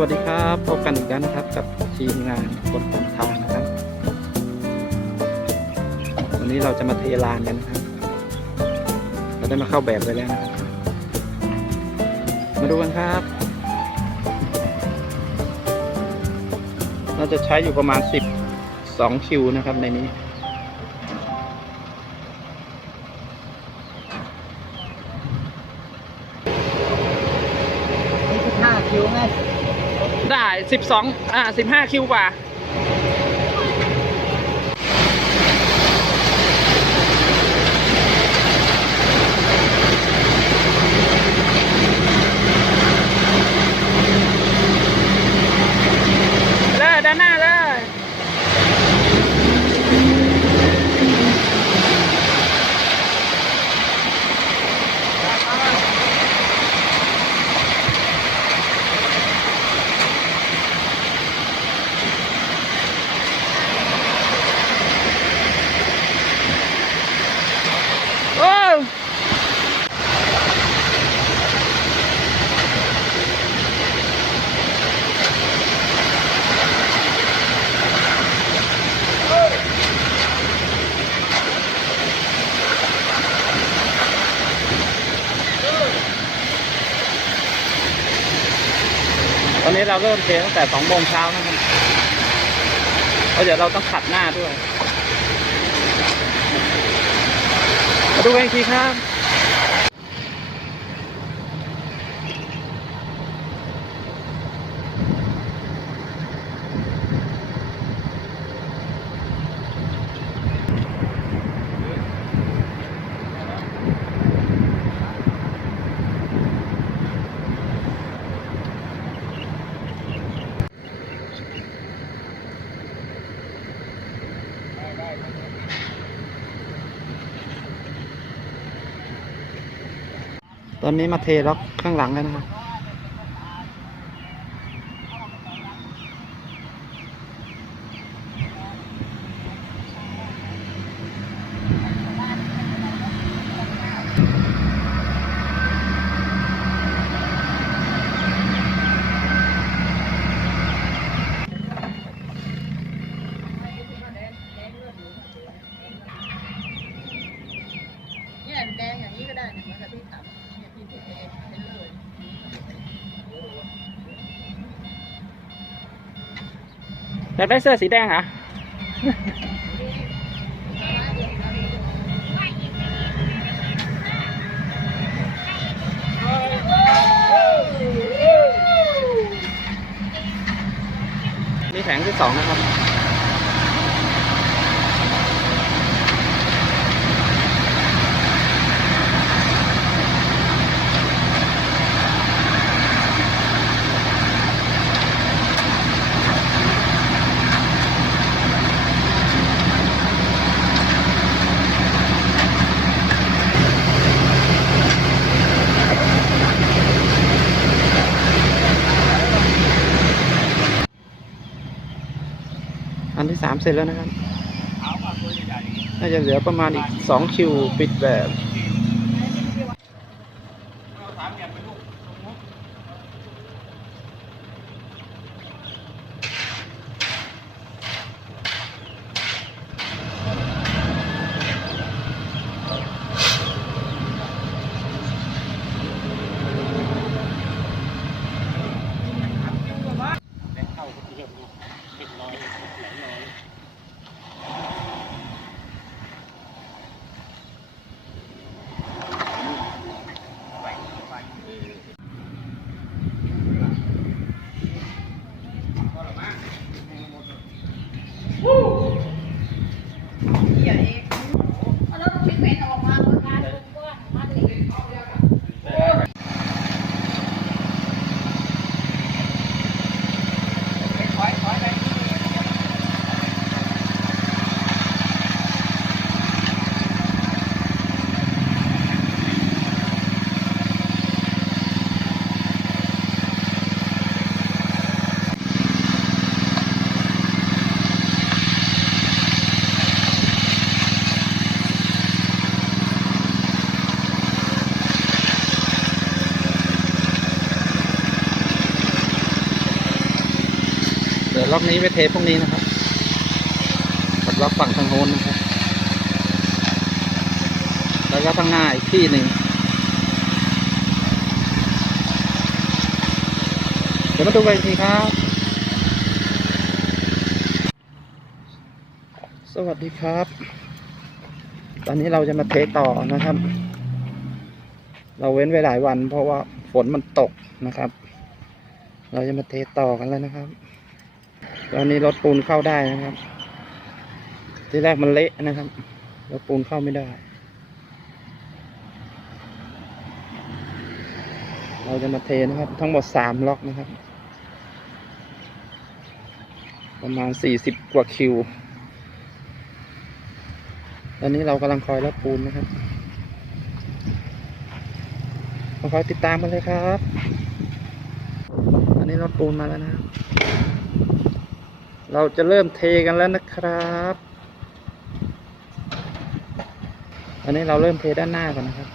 วัสดีครับพบกันอีกแล้วนะครับกับทีมงานคนทำทางนะครับ วันนี้เราจะมาเทลานกันนะครับ เราได้มาเข้าแบบไปแล้วนะครับ มาดูกันครับ เราจะใช้อยู่ประมาณ 12 คิวนะครับในนี้คือห้าคิวไง ได้ 12 อ่า 15 คิวกว่า นี้เราเริ่มเทตั้งแต่สองโมงเช้านะครับเพราะเดี๋ยวเราต้องขัดหน้าด้วย มาดูกันอีกทีครับ ตอนนี้มาเทล็อกข้างหลังแล้วนะครับแดงอย่างนี้ก็ได้เนี่ยเหมือนกับที่ทำเนี่ยที่ที่เองเลยอยากได้เสื้อสีแดงเหรอมีแผงที่สองนะครับ เสร็จแล้วนะครับน่าจะเหลือประมาณอีกสองคิวปิดแบบ นี้ไปเทพวกนี้นะครับกดล็อกฝั่งทางโน้นนะครับ แล้วก็ข้างหน้าอีกที่หนึ่งเดี๋ยวมาดูกันอีกทีครับ สวัสดีครับ ตอนนี้เราจะมาเทต่อนะครับ เราเว้นไว้หลายวันเพราะว่าฝนมันตกนะครับ เราจะมาเทต่อกันแล้วนะครับ ตอนนี้รถปูนเข้าได้นะครับ ที่แรกมันเละนะครับรถปูนเข้าไม่ได้ เราจะมาเทนะครับ ทั้งหมดสามล็อกนะครับ ประมาณสี่สิบกว่าคิว ตอนนี้เรากำลังคอยรถปูนนะครับมาคอยติดตามกันเลยครับ อันนี้รถปูนมาแล้วนะครับ เราจะเริ่มเทกันแล้วนะครับ อันนี้เราเริ่มเทด้านหน้ากันนะครับ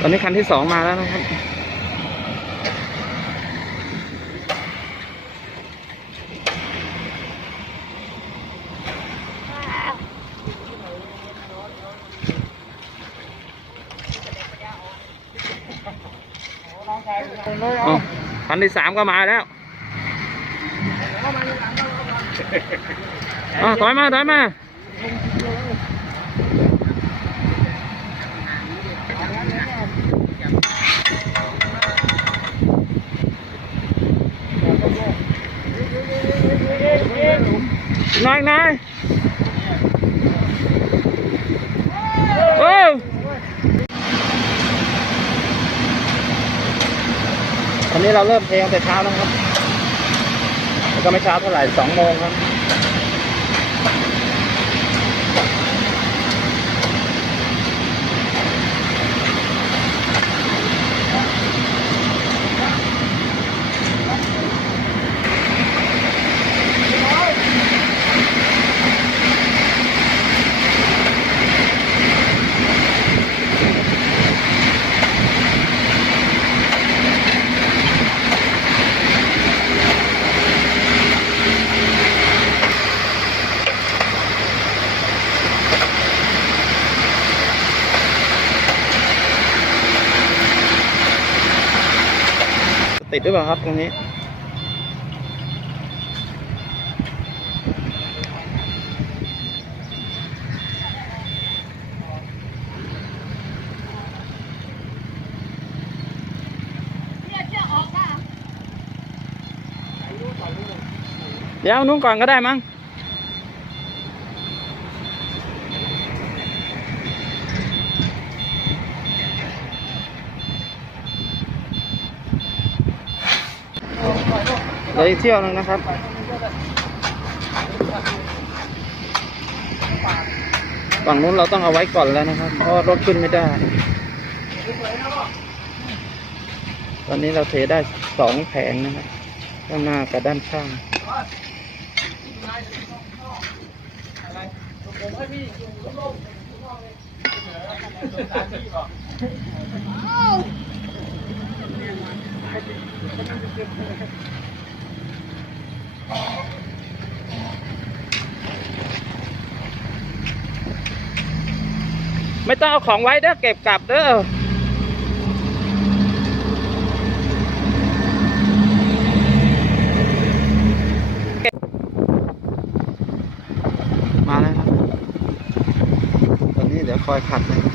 ตอนนี้คันที่สองมาแล้วนะครับ อ๋อคันที่สามก็มาแล้วอะถอยมาถอยมานายนายโอ้ ตอนนี้เราเริ่มเทตั้งแต่เช้าแล้วครับแล้วก็ไม่เช้าเท่าไหร่สองโมงครับ รือเปล่าครับตรงนี้ เดี๋ยวนุ่งก่อนก็ได้มั้ง อีกเที่ยวนึงนะครับฝั่งนู้นเราต้องเอาไว้ก่อนแล้วนะครับ เพราะรถขึ้นไม่ได้ ตอนนี้เราเทได้สองแผงนะครับข้างหน้ากับด้านข้าง ไม่ต้องเอาของไว้เด้อเก็บกลับเด้อมาแล้วครับ ตอนนี้เดี๋ยวคอยขัดนะ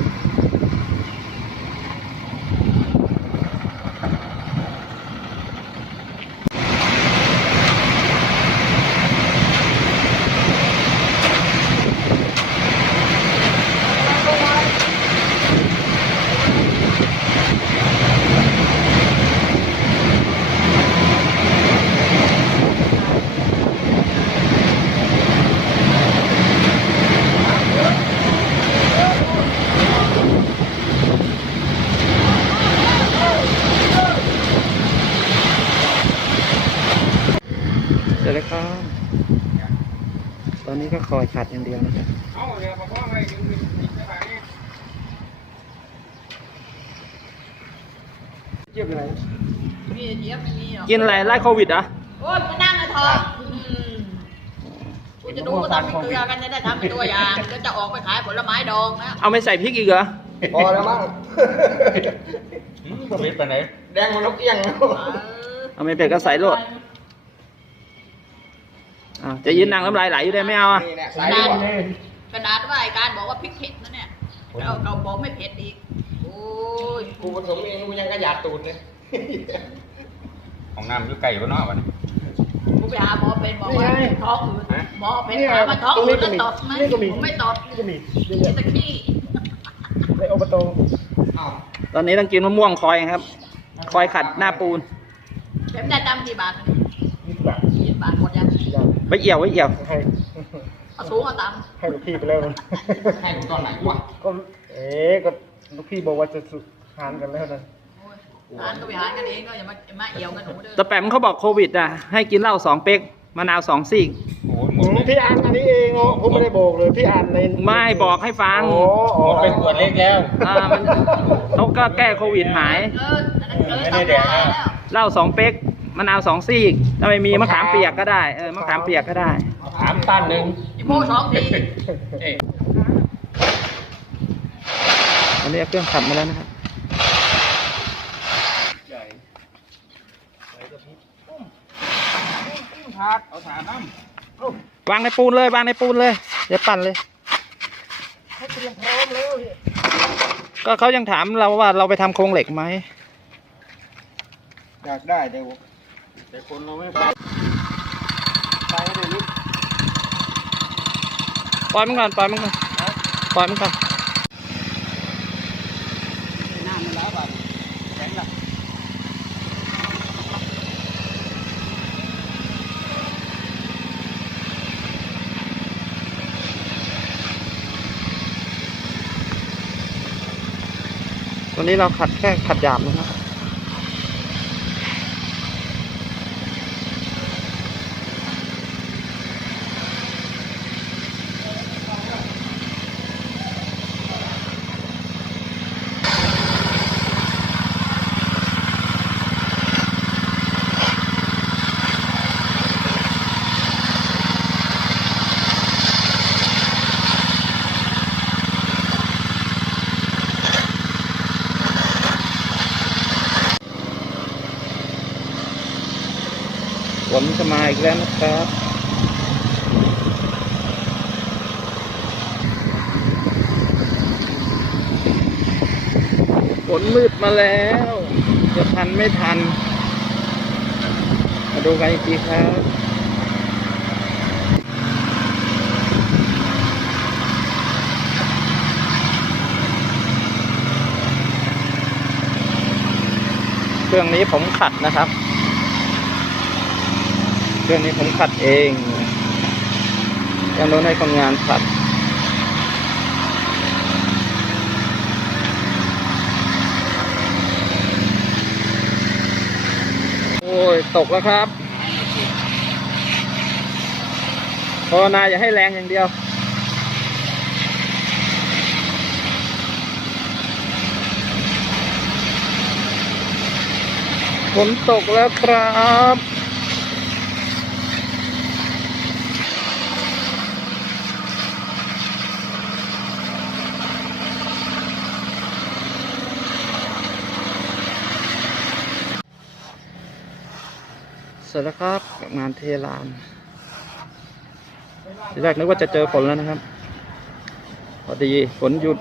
เดี๋ยวเลยครับ ตอนนี้ก็คอยขัดอย่างเดียวนะครับเอาเดี๋ยวมาพ่อไว้ดึงดึงดึงไปไหนเจี๊ยบอะไรมีเจี๊ยบไม่มีหรอกกินอะไรไล่โควิดเหรอะโอ้ยมานั่งในท้องอืมกูจะดูก็ทำเป็นเกลือกันจะได้ทำเป็นตัวอย่างก็จะออกไปขายผลไม้ดองนะ เอาไม่ใส่พริกอีกเหรอพอแล้วมั้งก็ไม่ไปไหน แดงมันนกเอี้ยงเออเอาไม่เป็ดก็ใส่โลด อ่าวจะยืนนางน้ำลายไหลอยู่ได้ไม่เอาอะนี่เนี่ยขสายนาดด่วนขนาดว่าไอ้การบอกว่าพริกเผ็ดนะเนี่ยเราเราบอกไม่เผ็ดอีกโอ้ยกูผสมเองกูยังกระยาดตูดเลยของน้ำอยู่ไก่บนนอกวันนี้กูไปหาหมอเป็นบอกว่านี่ไงท้องอืดฮะหมอเป็นถามว่าท้องอืดแล้วตดไหมนี่ก็มีผมไม่ตดนี่ก็มีมีแตะขี้ในอบตอ้าวตอนนี้ต้องกินมะม่วงคอยครับ คอยขัดหน้าปูนเข็มได้ตำกี่บาทยี่สิบบาทยี่สิ บบาทหมดยังยังไว้เอี่ยวไว้เอี่ยวให้เอาสูงเอาต่ให้ลูกพี่ไปแล้วนะให้กูตอนไหนวะก็เอ๊ะก็ลูกพี่บอกว่าจะสุดทานกันแล้วนะำโอ้ยหารก็ไปหารกันเองก็อย่ามาอย่ามาเอี่ยวกันหนูเด้อแต่แปมเขาบอกโควิดอะให้กินเหล้าสองเป๊กมะนาวสองซีกโอ้โหหมอืดมเลยพี่อ่านอันนี้เองอ๋อผมไม่ได้บอกเลยพี่อ่านในไม่บอกให้ฟังอ๋ออ๋อหมดเป็นขวดเล็กแล้วอ่ามันเขาก็แก้โควิดหายเกินอันนั้นเกินไม่ได้แดกตำรานะแล้วเหล้าสองเป๊ก มะนาวสองซีกถ้าไม่มีมะขามเปียกก็ได้เออมะขามเปียกก็ได้ ถามตันหนึ่งอีโม่สองทีเอ้ยอันนี้เอาเครื่องขัดมาแล้วนะครับถาดเอาถาดน้วางในปูนเลยวางในปูนเลยเดี๋ยวปั่นเลยเขาเตรียมพร้อมแล้วพี่ก็เขายังถามเราว่าเราไปทำโครงเหล็กไหมอยากได้แต่ว่า แต่คนเราไม่ไปไปให้ได้นิดปล่อยมันก่อนปล่อยมันก่อนปล่อยมันก่อนนานแล้วแบบแข็งละวันนี้เราขัดแค่ขัดหยาบนะครับ นจะมาอีกแล้วนะครับ ฝนมืดมาแล้ว จะทันไม่ทัน มาดูกันอีกทีครับเครื่องนี้ผมขัดนะครับ รื่องนี้ผมขัดเองยังโน้นให้คนงานขัดโอ้ยตกแล้วครับภาวนาอย่าให้แรงอย่างเดียวฝนตกแล้วครับ สร็จแล้วครับกับงานเทลานทีแรกนึกว่าจะเจอฝนแล้วนะครับ พอดีฝนหยุด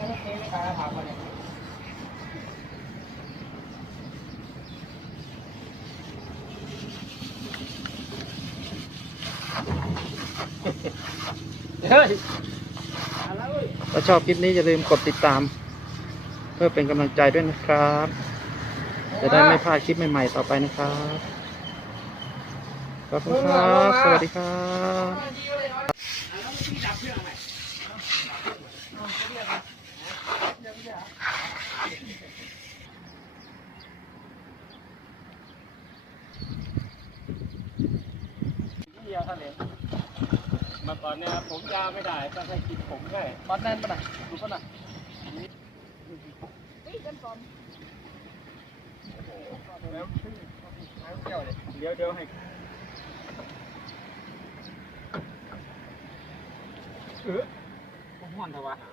เฮ้ยถ้าชอบคลิปนี้อย่าลืมกดติดตาม เพื่อเป็นกำลังใจด้วยนะครับ จะได้ไม่พลาดคลิปใหม่ ๆ ต่อไปนะครับ ขอบคุณครับ สวัสดีครับะมาตอนเนี้ยผมยาไม่ได้ต้องให้กินผมให้ปัดแน่นปะน่ะดูปะน่ะนี่กันก่อนแล้วเดี๋ยวเดี๋ยวให้ เออผมหอนทถอะ